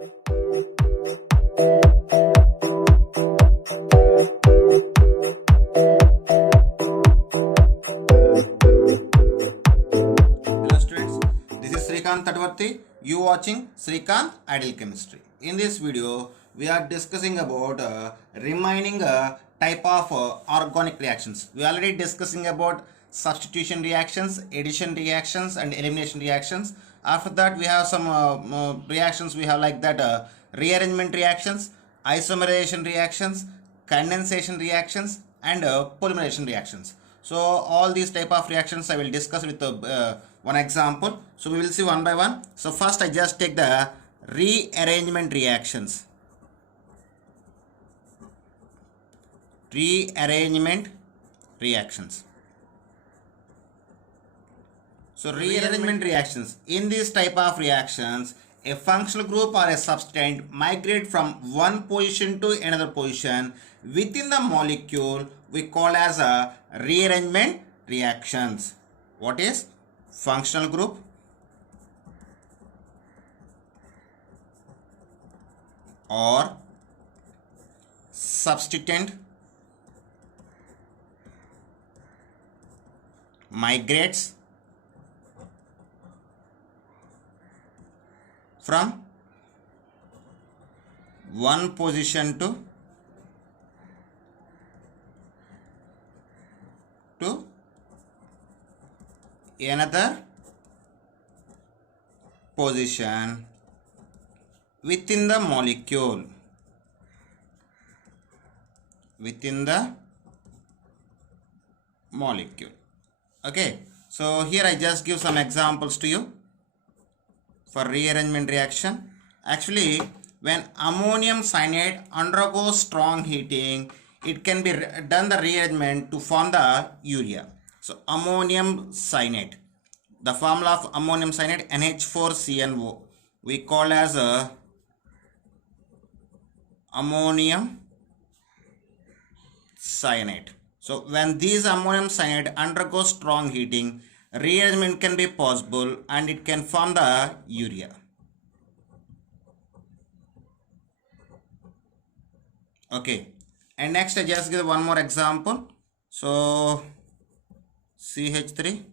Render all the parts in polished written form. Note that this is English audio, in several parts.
Hello students, this is Srikanth Tadvarti. You watching Srikanth Ideal Chemistry. In this video, we are discussing about remaining type of organic reactions. We already discussing about substitution reactions, addition reactions, and elimination reactions. After that, we have some reactions. We have like that rearrangement reactions, isomerization reactions, condensation reactions, and polymerization reactions. So all these type of reactions I will discuss with one example. So we will see one by one. So first I just take the rearrangement reactions. Rearrangement reactions. So rearrangement reactions. In this type of reactions, a functional group or a substance migrate from one position to another position within the molecule we call as a rearrangement reactions. What is functional group or substituent migrates from one position to another position within the molecule. Okay, so here I just give some examples to you for rearrangement reaction. Actually, when ammonium cyanide undergoes strong heating, it can be done the rearrangement to form the urea. So ammonium cyanide, the formula of ammonium cyanide NH4CnO, we call as a ammonium cyanide. So when these ammonium cyanide undergoes strong heating, rearrangement can be possible and it can form the urea. Okay, and next I just give one more example. So CH3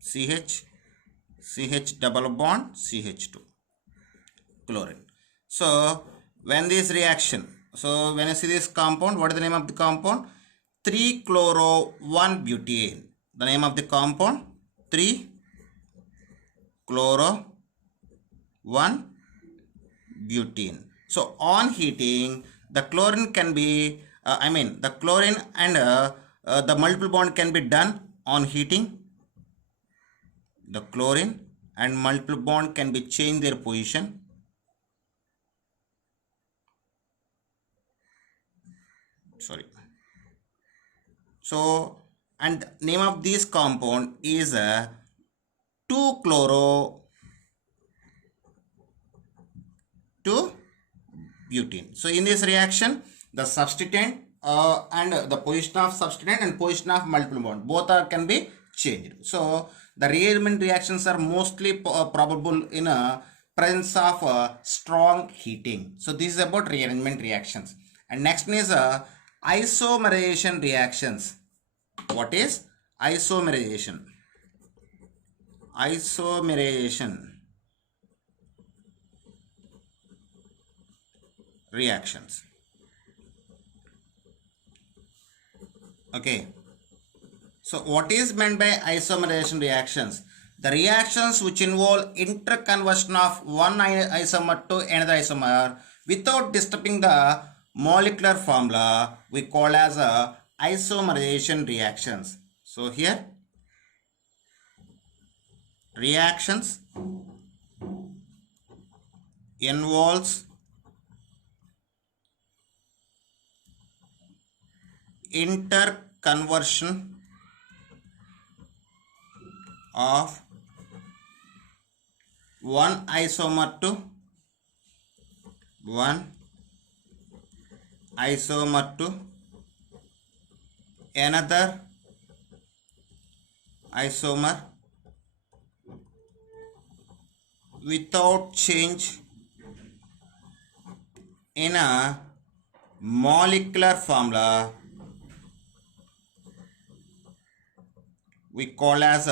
CH double bond CH2 chlorine. So when this reaction, so when I see this compound, what is the name of the compound? 3-chloro-1-butane. The name of the compound 3-chloro-1-butane. So on heating, the chlorine can be the chlorine and the multiple bond can be done on heating. The chlorine and multiple bond can be changed their position. So and name of this compound is 2-chloro-2-butane. So in this reaction, the substituent and the position of substituent and position of multiple bond both can be changed. So the rearrangement reactions are mostly probable in a presence of strong heating. So this is about rearrangement reactions. And next is isomerization reactions. What is isomerization? Isomerization reactions. Okay. So what is meant by isomerization reactions? The reactions which involve interconversion of one isomer to another isomer without disturbing the molecular formula we call as isomerization reactions. So here reactions involves interconversion of one isomer to another isomer without change in a molecular formula we call as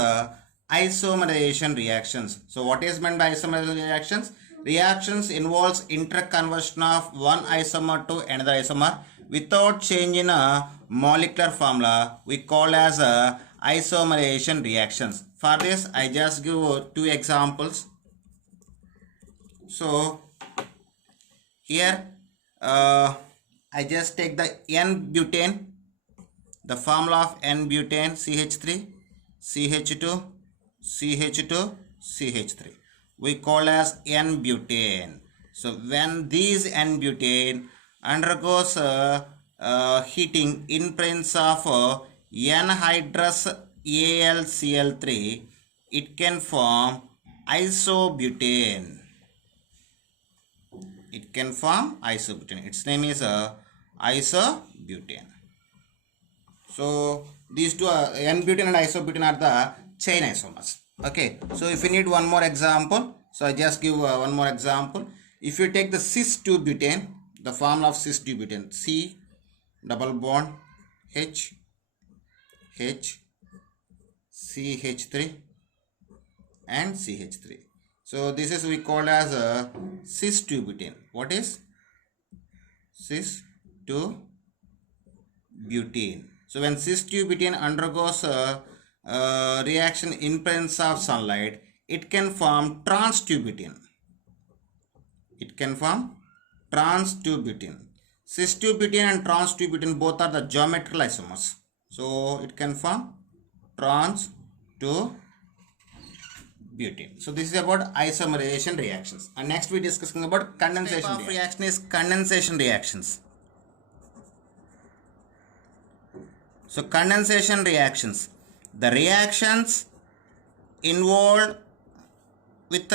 isomerization reactions. So what is meant by isomerization reactions? Reactions involves interconversion of one isomer to another isomer without change in a molecular formula we call as isomerization reactions. For this I just give two examples. So here I just take the N-butane, the formula of N-butane, CH3, CH2, CH2, CH3. We call as N-butane. So when these N-butane undergoes heating in presence of N-hydrous AlCl3, it can form isobutane. It can form isobutane. Its name is isobutane. So these two N-butane and isobutane are the chain isomers. Okay. So if you need one more example, so I just give one more example. If you take the cis-2-butane, the formula of cis-2-butane, C double bond H H CH3 and CH3. So this is we call as a cis-2-butane. What is cis-2-butane? So when cis-2-butane undergoes a reaction in presence of sunlight, it can form trans-2-butane. It can form trans-2-butane. Cis-2-butane and trans-2-butane both are the geometrical isomers. So it can form trans-2-butane. So this is about isomerization reactions. And next we discussing about condensation. Type of reaction is condensation reactions. So condensation reactions, the reactions involved with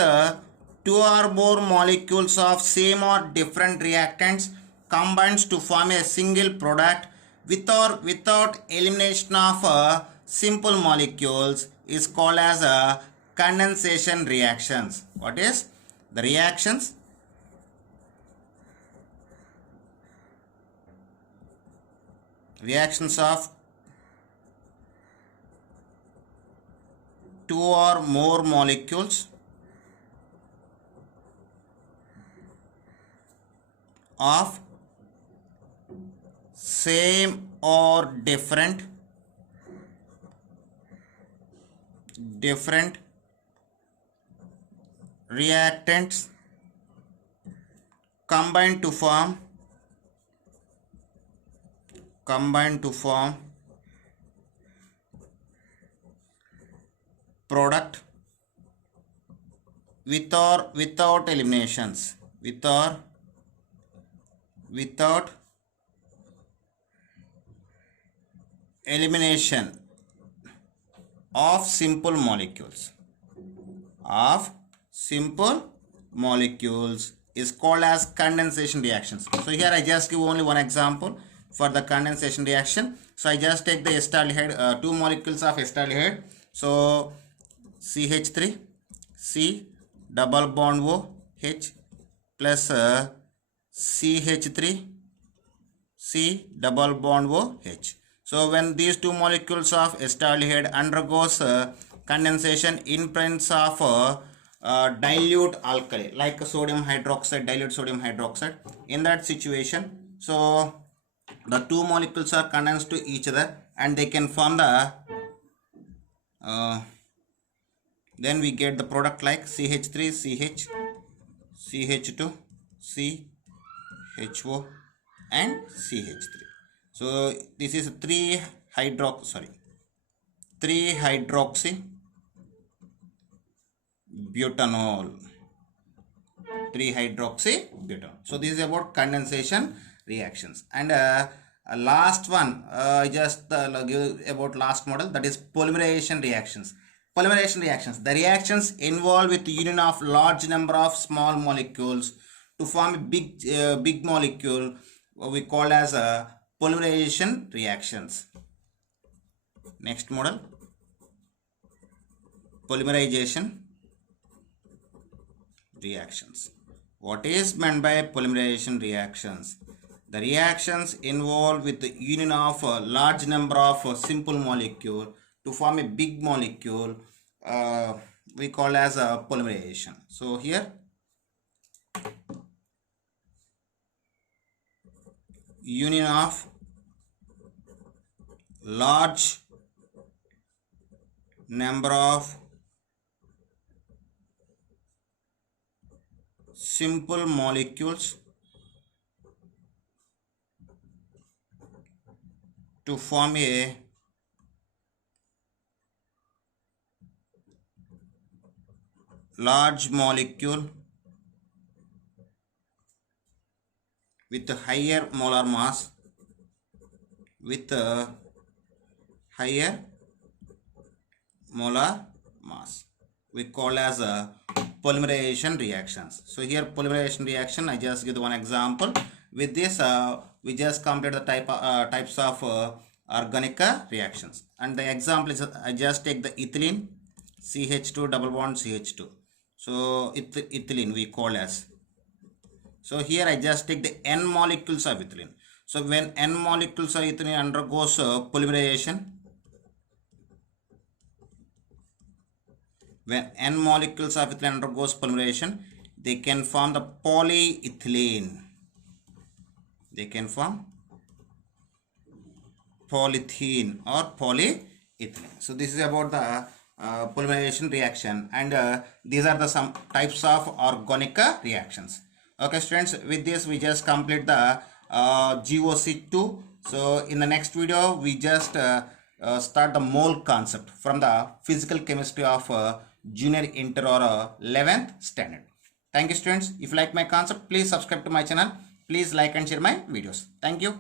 two or more molecules of same or different reactants combines to form a single product with or without elimination of simple molecules is called as condensation reactions. What is the reactions? Reactions of two or more molecules of same or different reactants combine to form product with or without eliminations, without elimination of simple molecules is called as condensation reactions. So here I just give only one example for the condensation reaction. So I just take the acetaldehyde, two molecules of acetaldehyde. So CH3 C double bond O H plus CH3 C double bond O H. So when these two molecules of acetaldehyde undergoes condensation in presence of dilute alkali like sodium hydroxide, dilute sodium hydroxide, in that situation, so the two molecules are condensed to each other and they can form the then we get the product like CH3 CH, CH2 CHO and CH3. So this is 3-hydroxy butanol. 3-hydroxy butanol. So this is about condensation reactions. And last one, just give about last model, that is polymerization reactions. Polymerization reactions, the reactions involved with the union of large number of small molecules to form a big molecule we call as polymerization reactions. Next model, polymerization reactions. What is meant by polymerization reactions? The reactions involved with the union of a large number of simple molecule to form a big molecule we call as a polymerization. So here union of large number of simple molecules to form a large molecule with a higher molar mass we call as a polymerization reactions. So here polymerization reaction, I just give one example. With this we just completed the types of organic reactions, and the example is I just take the ethylene CH2 double bond CH2. So ethylene we call as. So here I just take the N molecules of ethylene. So when N molecules of ethylene undergoes polymerization, when N molecules of ethylene undergoes polymerization, they can form the polyethylene. They can form polyethylene or polyethylene. So this is about the polymerization reaction, and these are the some types of organic reactions. Okay students, with this we just complete the GOC2. So in the next video we just start the mole concept from the physical chemistry of junior inter or 11th standard. Thank you students. If you like my concept, please subscribe to my channel. Please like and share my videos. Thank you.